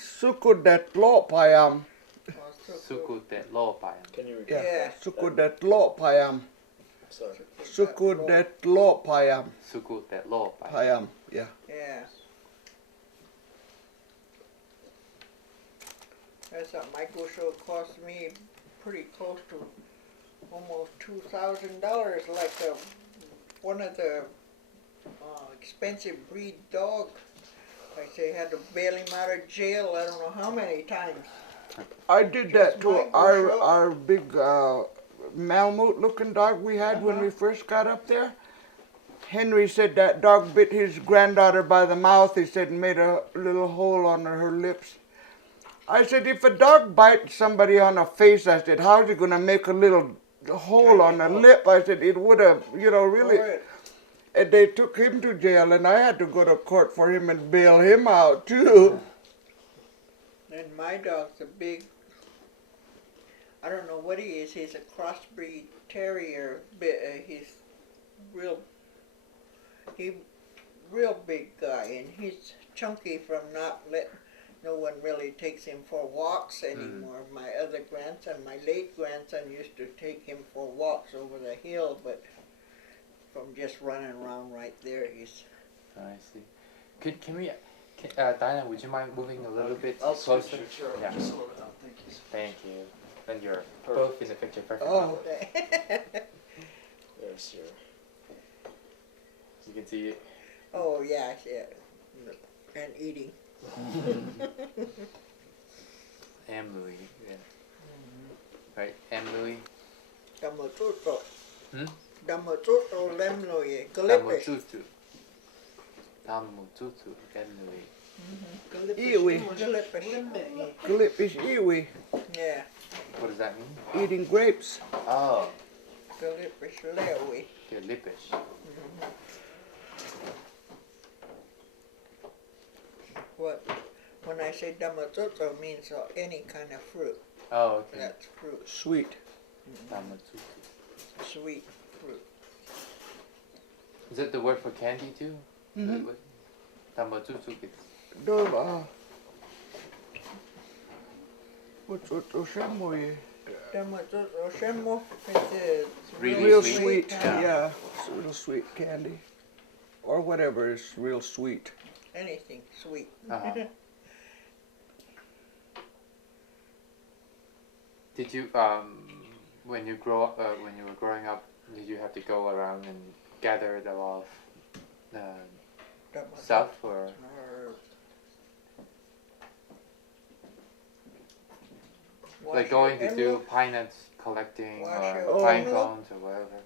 Sukudetlopayam. Sukudetlopayam. Can you repeat? Yeah. Sukudetlopayam. Sorry. Sukudetlopayam. Sukudetlopayam. Payam. Yeah. Yeah. That's a micro cost me pretty close to almost $2,000. Like one of the expensive breed dog. Like they had to bail him out of jail. I don't know how many times. I did that to Just our big Malamute looking dog we had when we first got up there. Henry said that dog bit his granddaughter by the mouth, he said, and made a little hole on her lips. I said, if a dog bites somebody on the face, I said, how's he going to make a little hole on the lip? I said, it would have, really. And they took him to jail, and I had to go to court for him and bail him out, too. And my dog's a big, I don't know what he is. He's a crossbreed terrier. He's real big guy, and he's chunky from not letting, no one really takes him for walks anymore. My other grandson, my late grandson, used to take him for walks over the hill, but from just running around right there, he's... I see. Can we, Dinah, would you mind moving a little bit I'll closer? switch your chair. Yeah. Just a little bit. Oh, thank you. Thank you. Then you're both in the picture perfect. Oh. There's your. You can see it. Oh, yeah, and eating. And Louie, yeah. Right, and Louie. Damotuto. Hmm? Damotuto lemloye. Galipe. Tamututu. Tamututu and Louie. Iwi. Galipe. Galipish iwi. Yeah. What does that mean? Eating grapes. Oh, Galipish lewi. Galipish. What? When I say damotuto, means any kind of fruit. Oh, okay. That's fruit. Sweet. Tamututu. Sweet fruit. Is that the word for candy too? Mm-hmm. Tamututu is What's Oshamoye? Damotuto shemo. It's Really Real sweet? sweet. Yeah. Yeah. It's real sweet candy. Or whatever is real sweet. anything sweet. Uh-huh. Did you when you when you were growing up, did you have to go around and gather the lot of stuff or? Like going to do pine nuts collecting or pine cones or whatever.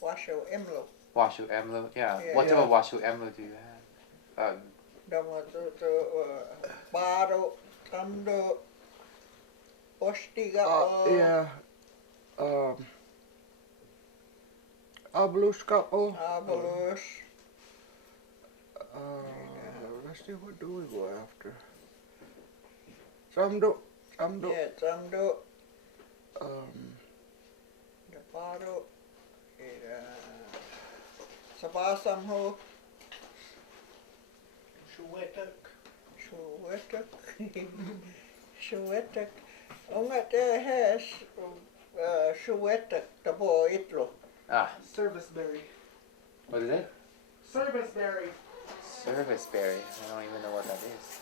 Washoe emlo. Washoe emlo, yeah. Yeah. What type of washoe emlo do you have? Baro, tamdo, ostiga. Yeah. Ablus couple. Abolus. Let's see, what do we go after? Samdo. Yeah, tamdo. The baro. Sabasamho. Shuwetak. Shuwetak. Ongat has shuwetak tabo itlo. Ah, Serviceberry. what is it? Serviceberry. Serviceberry. I don't even know what that is.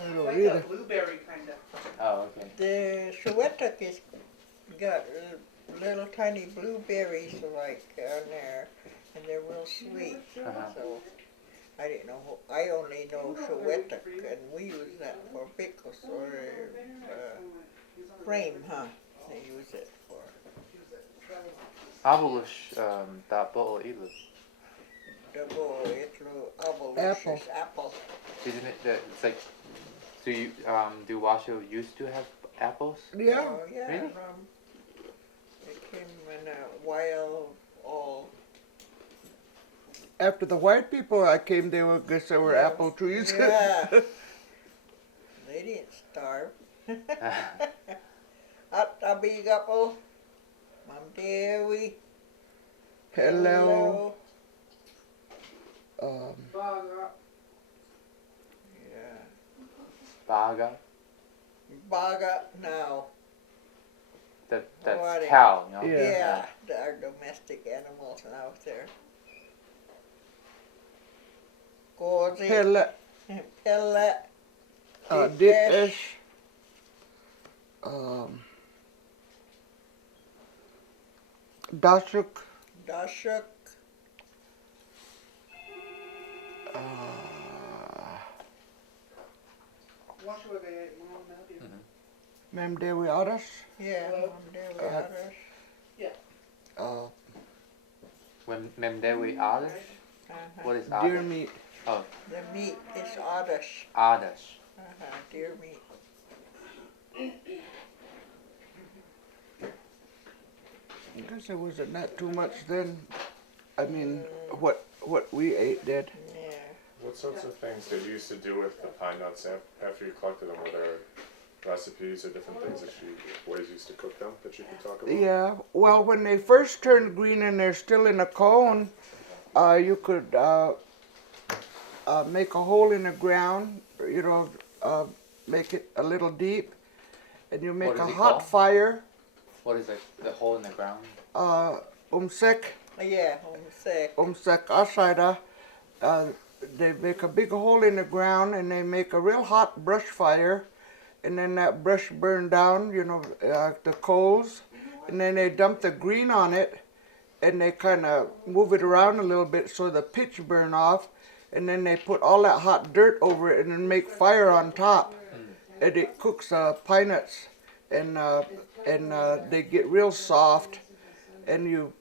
I don't Like either. a blueberry kind of. Oh, okay. The shuwetak is got little tiny blueberries like on there, and they're real sweet. Uh-huh. So I didn't know. I only know shuwetak, and we use that for pickles or frame, huh? They use it for. Abelush tapo ilu. Double itlo apple. Isn't it that it's like? Do Washoe used to have apples? Yeah. Oh, yeah. Really? It came in a while all. After the white people I came, they were, guess there were apple trees. Yeah. They didn't starve. At a big apple. Mom Dairy. Hello. Yeah. Baga. Baga now. That's What? cow, no? Yeah. Yeah, there are domestic animals out there. Kozi, Helle, pelle, dittes, dasuk, dashuk, Washoe they ate one now, dear. memdewi aras, yeah, there we are. When Memdewi Adish? What is deer Adish? meat. Oh, The meat is oddish. Adish. Deer meat. I guess it wasn't that too much then. I mean, what we ate did. Yeah. What sorts of things did you used to do with the pine nuts after you collected them? Were there recipes or different things that ways you used to cook them that you could talk about? Yeah, well, when they first turned green and they're still in a cone, you could make a hole in the ground, make it a little deep, and you make What a is it hot called? fire. What is the hole in the ground? Umsek Yeah, homesick. asida. They make a big hole in the ground and they make a real hot brush fire, and then that brush burned down, the coals, and then they dump the green on it, and they kind of move it around a little bit so the pitch burn off, and then they put all that hot dirt over it and then make fire on top, and it cooks pine nuts, and they get real soft, and you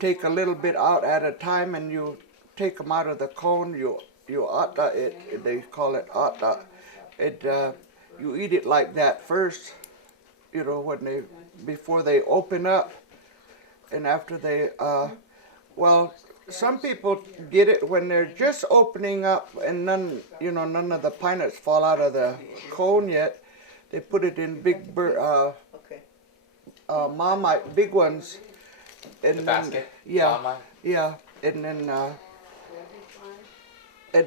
take a little bit out at a time, and you take them out of the cone. You ata it. They call it ata. You eat it like that first, before they open up, and after they some people get it when they're just opening up and none of the pine nuts fall out of the cone yet. They put it in big Okay. Marmite, big ones. And The then, basket? Yeah, Mama? yeah, and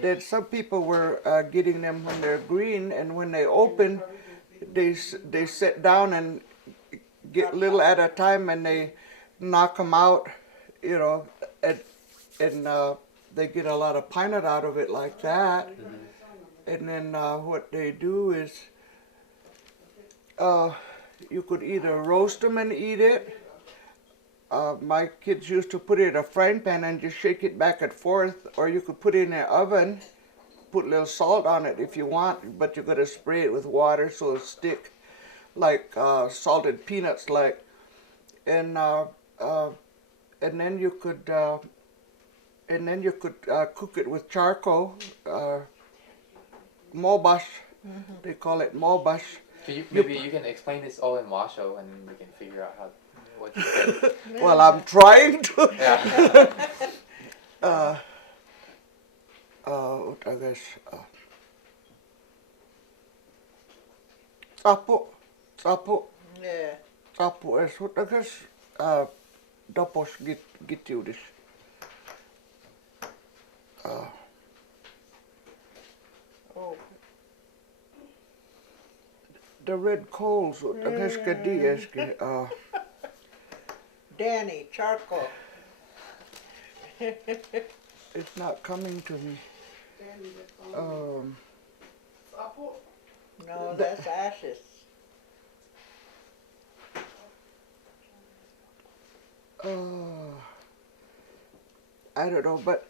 then some people were getting them when they're green, and when they open, they sit down and get little at a time, and they knock them out, and they get a lot of pine nut out of it like that. And then what they do is you could either roast them and eat it. My kids used to put it in a frying pan and just shake it back and forth, or you could put it in an oven, put a little salt on it if you want, but you got to spray it with water so it'll stick like salted peanuts, like. And then you could cook it with charcoal, mobash. They call it mobash. Maybe you can explain this all in Washoe and we can figure out what you said. Well, I'm trying to. Yeah. I guess. Sapo Yeah. es, I guess, dopos gitiudis. Oh, The red coals, I guess, Danny, charcoal. it's not coming to me. No, that's ashes. I don't know, but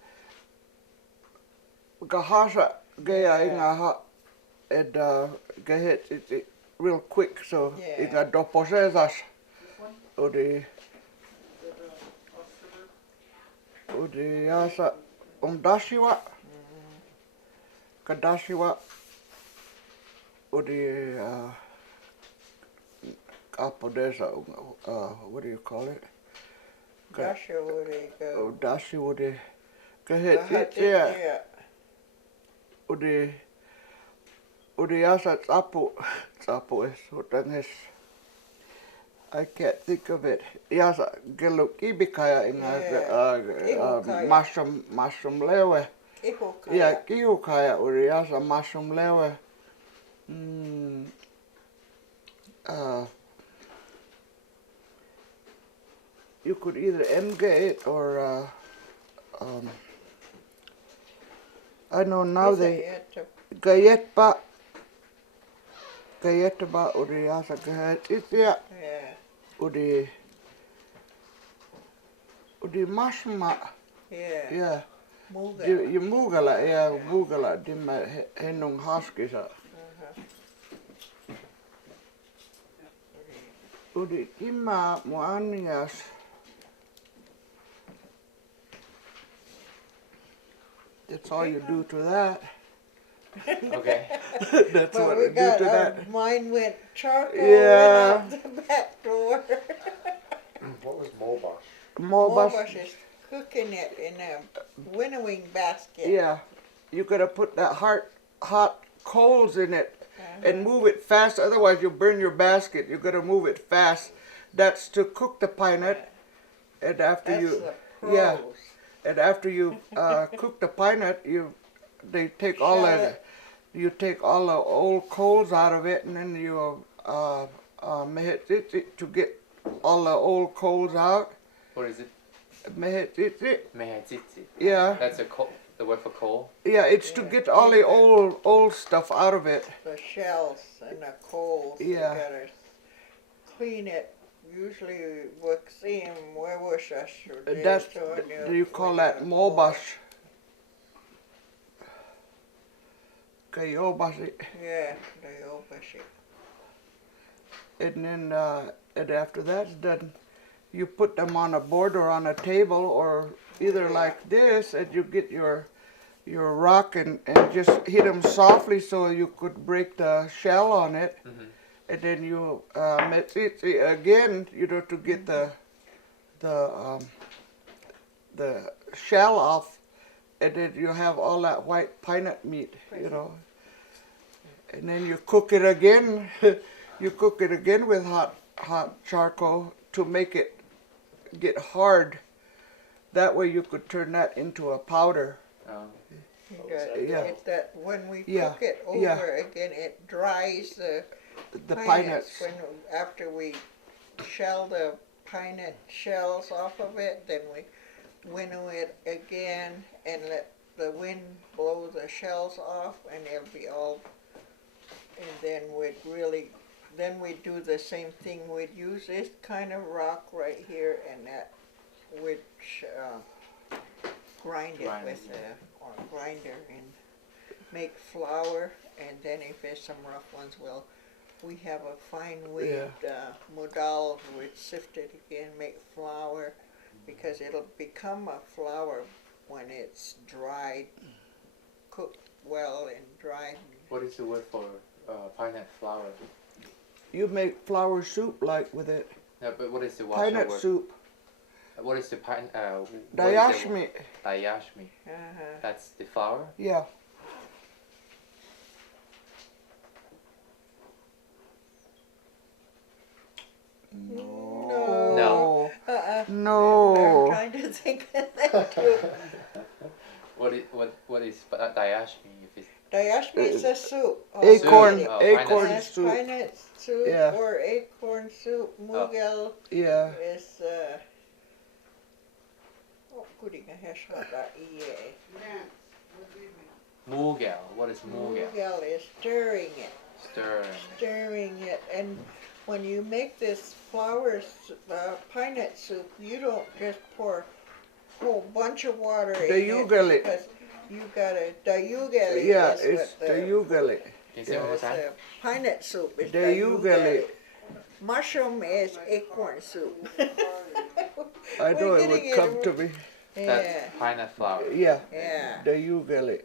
gahasa gaya inga and gahet it real quick, so Yeah. inga doposesas odi asa dashiwa kadashiwa odi kapodesa what do you call it? Russia would they go? Dashi odi gahet it yeah. Udi asa tsapo is utanges. I can't think of it. Yasa geluk ibikaya Ihukaya. mushroom lewe. Ihukaya. Yeah, kihukaya udi yasa mushroom lewe. You could either emge it or I know now they gayetpa uri asa gahet itya uri masma yeah you mugala dimma hennung haskisa uri imma muanias that's all you do to that. Okay. That's But what we you do got to our that. mine went charcoal Yeah. right out the back door. What was Molbosh? Molbas. Molbush is cooking it in a winnowing basket. Yeah, you gotta put that hot coals in it and Uh-huh. move it fast. Otherwise, you'll burn your basket. You gotta move it fast. That's to cook the pine nut. And after That's you, the pros. yeah, and after you cook the pine nut, they take all Shell the it. you take all the old coals out of it, and then you to get all the old coals out. What is it? Mehetsitsi. Yeah, That's the word for coal. yeah, it's to Yeah. get all the old stuff out of it. The shells and the coals. Yeah. You gotta clean it. Usually with steam, where was That's you call that molbash. Kayobashi. Yeah, they open it. And then and after that's done, you put them on a board or on a table or either like this, and you get your rock and just hit them softly so you could break the shell on it. Mm-hmm. And then you again, to get the shell off, and then you have all that white pine nut meat, and then you cook it again. You cook it again with hot charcoal to make it get hard. That way you could turn that into a powder. Yeah. It's that when we Yeah, cook it over yeah. again, it dries the Pine nuts. After we shell the pine nut shells off of it, then we winnow it again and let the wind blow the shells off, and it'll be all. And then we do the same thing. We'd use this kind of rock right here, and that would grind it with a grinder and make flour. And then if there's some rough ones, we have a fine weighed modal. We'd sift it again, make flour, because it'll become a flour when it's dried, cooked well and dried. What is the word for pine nut flour? You make flour soup like with it. No, but what is the Pine Washoe nut word? soup. What is the pine? Dayashmi. Dayashmi. Uh-huh. That's the flour. Yeah. No. I'm No. trying to think of that too. What is dayashmi? If it's Dayashmi is a soup. Acorn, Soup. Oh, acorn Yes, soup. pine nut soup Yeah. or acorn soup. Mugel Yeah. is kuinka hesata ie. mugel. What is mugel? Mugel is stirring it. Stirring. And when you make this pine nut soup, you don't just pour a whole bunch of water in Dayugal it. because you gotta dayugal it. Yeah, is it's what the yugali. Can you say it one more time? Pine nut soup is The dayugal yugali. it. Mushroom is acorn soup. I know We're it would getting come to me. Yeah, That's pine nut flour. Yeah. yeah. The yugali.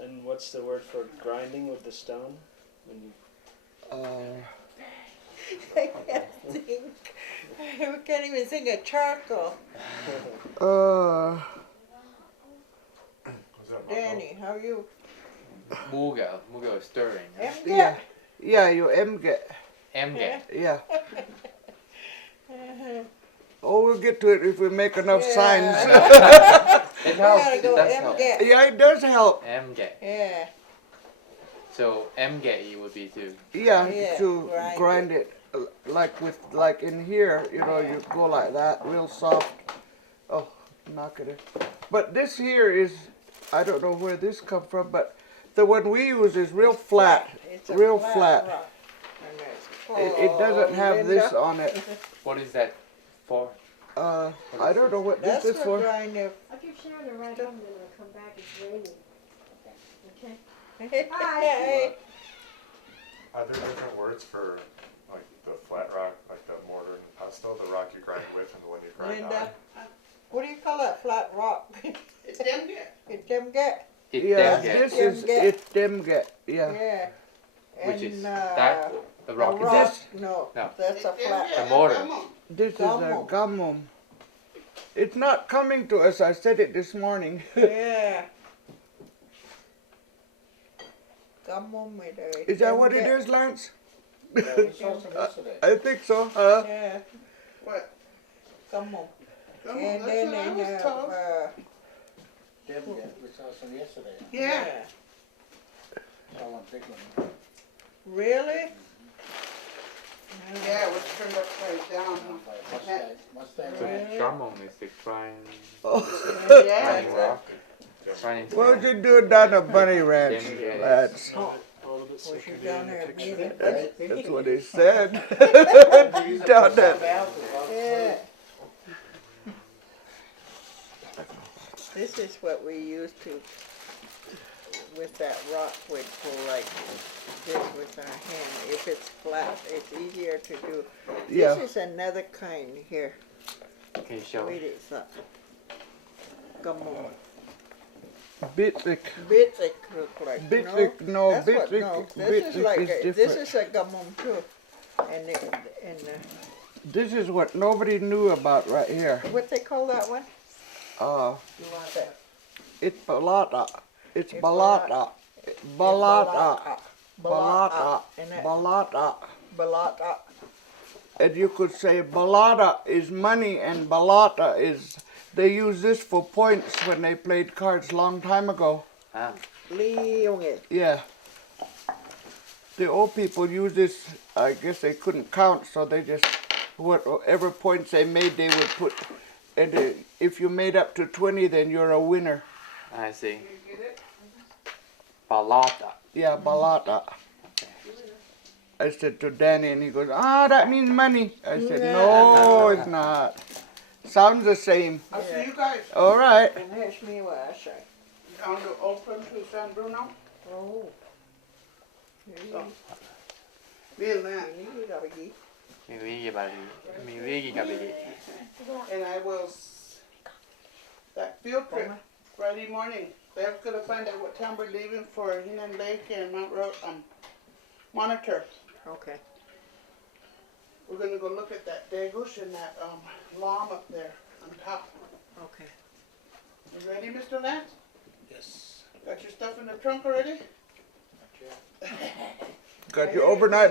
And what's the word for grinding with the stone? When you, I can't think. I can't even think of charcoal. Was that Danny, how you? Mugel. Mugel is stirring. yeah. Yeah, you emge. Emge. Yeah. Oh, we'll get to it if we make enough signs. It We helps. gotta It go does help. get. Yeah, it does help. Emge. Yeah, So emge would be to. Yeah, Yeah, to grind grind it. Like in here, you know, you go like that, real soft. Oh, knock it in. But this here is, I don't know where this come from, but the one we use is real flat. It's a Real flat. flat. rock. And It doesn't have this Linda, on it. What is that for? I don't know what this That's is for for. grinding. I keep sharing the ride home, then I'll come back, it's raining. Okay? Hey, Are there different words for like the flat rock, like the mortar and pestle, the rock you grind with and the one you grind Linda, on? what do you call that flat rock? It's them get. It's them get. It Yeah, emge. this is Demget. it demget. Yeah. Yeah. Which is And, that? The the rock is rock, that? no, No. that's a flat The rock. mortar. This is a Gummum. gummum. It's not coming to us. I said it this morning. Yeah. Gummum with a Is that what it demget. is, Lance? Yeah, we saw some yesterday. I think so. Yeah, What? gummum. Come on, And that's then what I in was told. We saw some yesterday. Yeah. Saw one big one. Really? Yeah, it was turned upside down. By Mustang. So Really? gammon is the grind. Oh. Yeah. Grinding rock. Grinding What would stone. you do down a bunny ranch, Demget. lads? Was you down there meeting? That's what he said. Down there. Yeah. This is what we used to, with that rock, we'd go like this with our hand. If it's flat, it's easier to do. Yeah. This is another kind here. Can you show? Wait, it's not. Gummum. Bitzik. Bitzik look like. Bitzik, no, That's what- Bitzik, no, this is Bitzik like is this different. is a gummum too. And This is what nobody knew about right here. what they call that one? You want that? It's balata. It's It's balata. Balata. Balata. And that Balata. balata. And you could say balata is money and balata is, they use this for points when they played cards long time ago. Ah, Leonge. Yeah. The old people use this, I guess they couldn't count, so they just, whatever points they made, they would put, and if you made up to 20, then you're a winner. I see. Balata. Yeah, balata. I said to Danny, and he goes, that means money. I said, no, it's not. Sounds the same. I'll see you guys All right. And here's me what I say. down to Oakland to San Bruno. Oh. Here Me and that. you go, Biggie. Miwigi bali. Miwigi kabigi. And I will, that field trip, Friday morning. They're gonna find out what time we're leaving for Henan Lake and Monitor. Okay. We're gonna go look at that dagush and that llama up there on top. Okay. You ready, Mr. Lance? Yes. Got your stuff in the trunk already? Got your overnight